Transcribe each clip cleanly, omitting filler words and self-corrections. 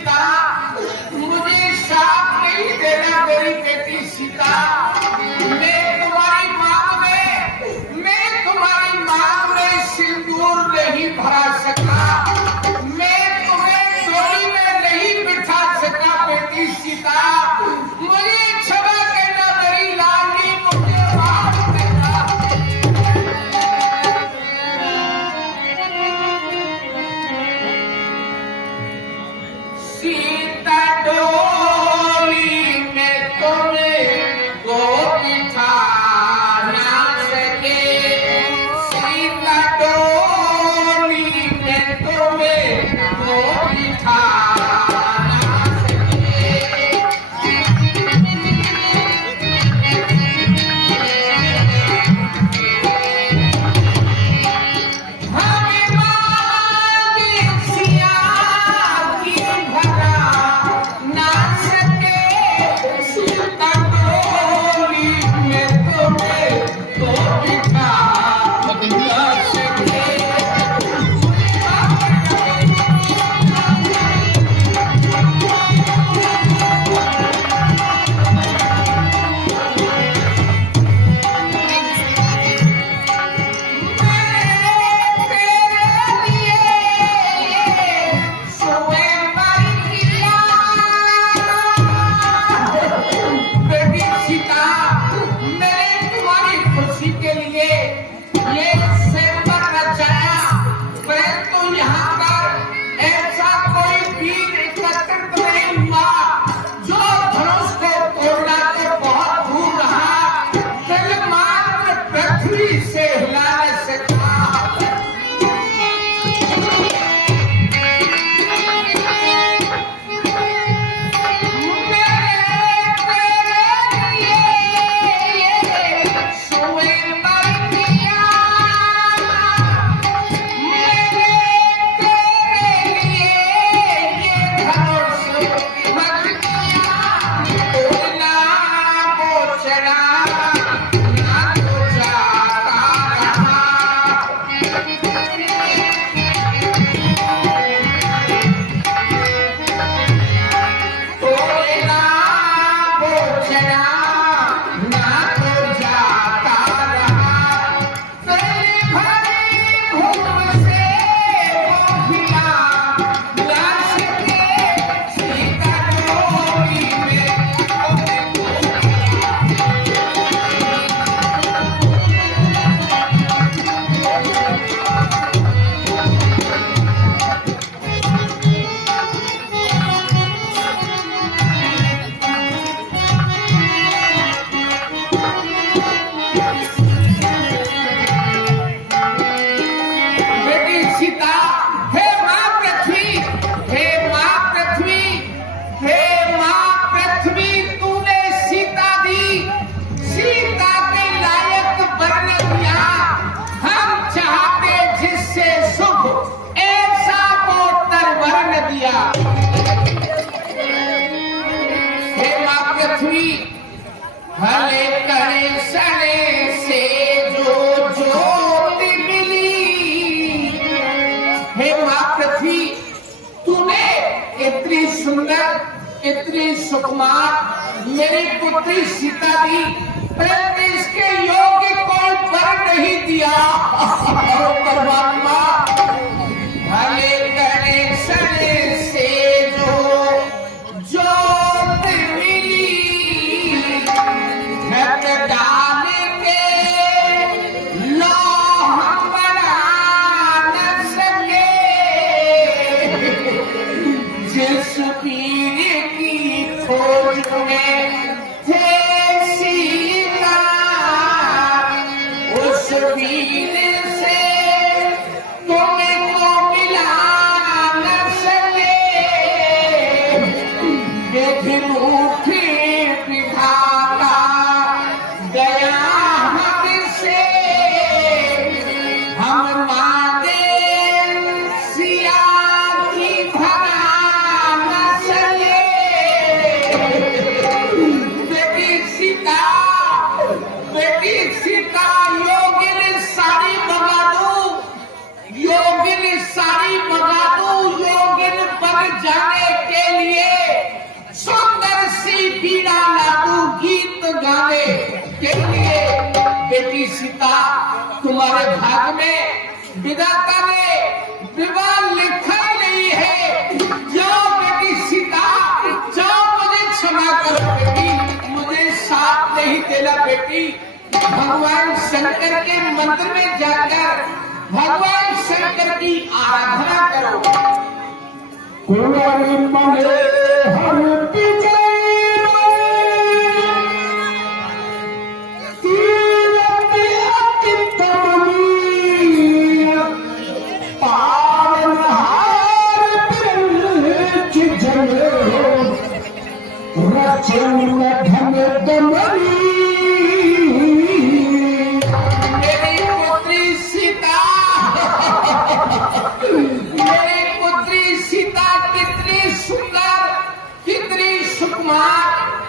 सीता, मुझे श्राप नहीं देना मेरी बेटी सीता। मैं तुम्हारी मांग में सिंदूर नहीं भरा सका, मैं तुम्हें डोली में नहीं बिठा सका बेटी सीता। मुझे क्षमा करना मेरी लाडली, मुझे माफ करना। सीता डोली में तुम्हें को बिठा ना सके, सीता डोली में तुम्हें को बिठा भले करे सने से जो ज्योति मिली। हे माँ पृथ्वी, तूने इतनी सुंदर, इतनी सुकुमार मेरी पुत्री सीता दी, परंतु इसके योग्य कोई वर नहीं दिया। परमात्मा, भले करे सने से जो ज्योति मिली, डाल के लोह बना न सके। जिस पीर की खोज में थे सीता, उस पीर से तुमको मिला न सके। देख रूठी विधाता गया हमसे, हम मांगे सिया की भरा न सके। बेटी सीता योगिनी सारी तुम्हारे भाग में विधाता ने विवाह लिखा ही नहीं है। जाओ बेटी सीता, जाओ, मुझे क्षमा करो बेटी, मुझे साथ नहीं देना बेटी। भगवान शंकर के मंदिर में जाकर भगवान शंकर की आराधना करो।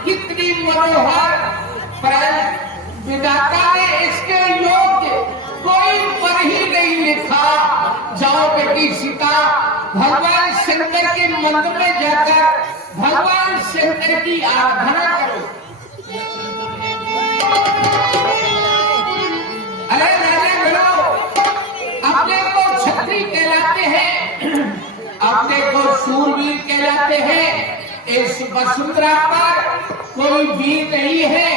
कितनी मनोहर, पर विधाता ने इसके योग्य कोई पर ही नहीं लिखा। जाओ बेटी सीता, भगवान शंकर के मंदिर में जाकर भगवान शंकर की आराधना करो। अरे राजा बनो, अपने को क्षत्रिय कहलाते हैं, अपने को शूरवीर कहलाते हैं। इस वसुंधरा पर कोई वीर नहीं है।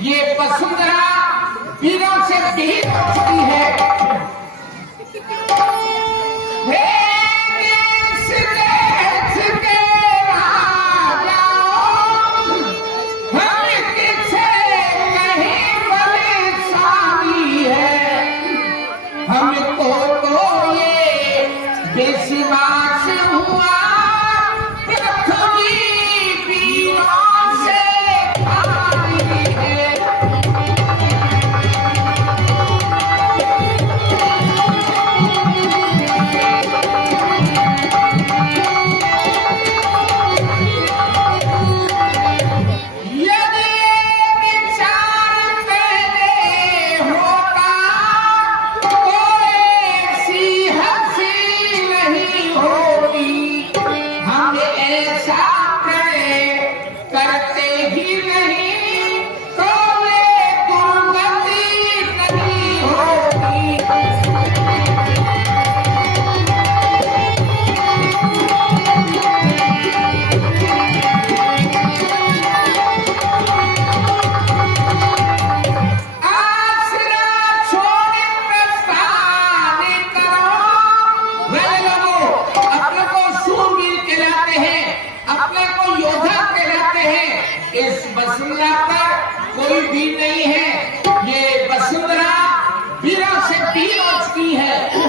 ये वसुंधरा वीरों से विहीन हो चुकी है। हम किसे कहीं परेशानी है, हमको तो ये विश्वास हुआ इस वसुंधरा पर कोई भी नहीं है। ये वसुंधरा वीरों से वीर हो चुकी है।